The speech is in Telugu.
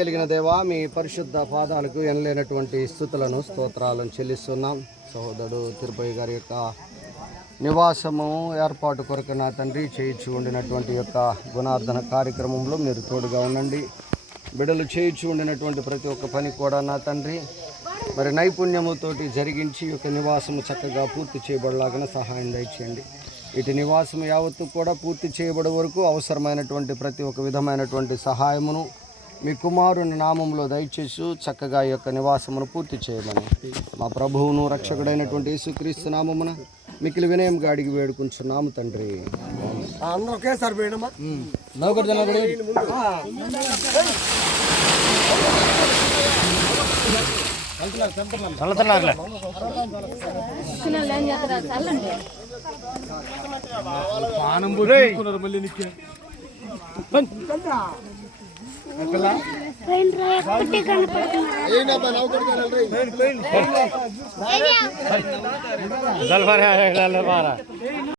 కలిగిన దేవా, మీ పరిశుద్ధ పాదాలకు ఎనలేనటువంటి స్తుతులను స్తోత్రాలను చెల్లిస్తున్నాం. సహోదరుడు తిరుపతి గారి యొక్క నివాసము ఏర్పాటు కొరకు నా తండ్రి చేయించి ఉండినటువంటి యొక్క గుణార్థన కార్యక్రమంలో మీరు తోడుగా ఉండండి. బిడ్డలు చేయించి ఉండినటువంటి ప్రతి ఒక్క పని కూడా నా తండ్రి మరి నైపుణ్యముతోటి జరిగించి యొక్క నివాసము చక్కగా పూర్తి చేయబడలాగా సహాయం దయచేయండి. ఇటు నివాసం యావత్తు కూడా పూర్తి చేయబడే వరకు అవసరమైనటువంటి ప్రతి ఒక్క విధమైనటువంటి సహాయమును మీ కుమారుని నామంలో దయచేసి చక్కగా ఈ యొక్క నివాసమును పూర్తి చేయమని మా ప్రభువును రక్షకుడైనటువంటి యేసుక్రీస్తు నామమున మిక్కిలి వినయంగా అడిగి వేడుకుంటున్నాము తండ్రి. అందరూ ఒకేసారి పోయినమ్మా. జల్ఫర్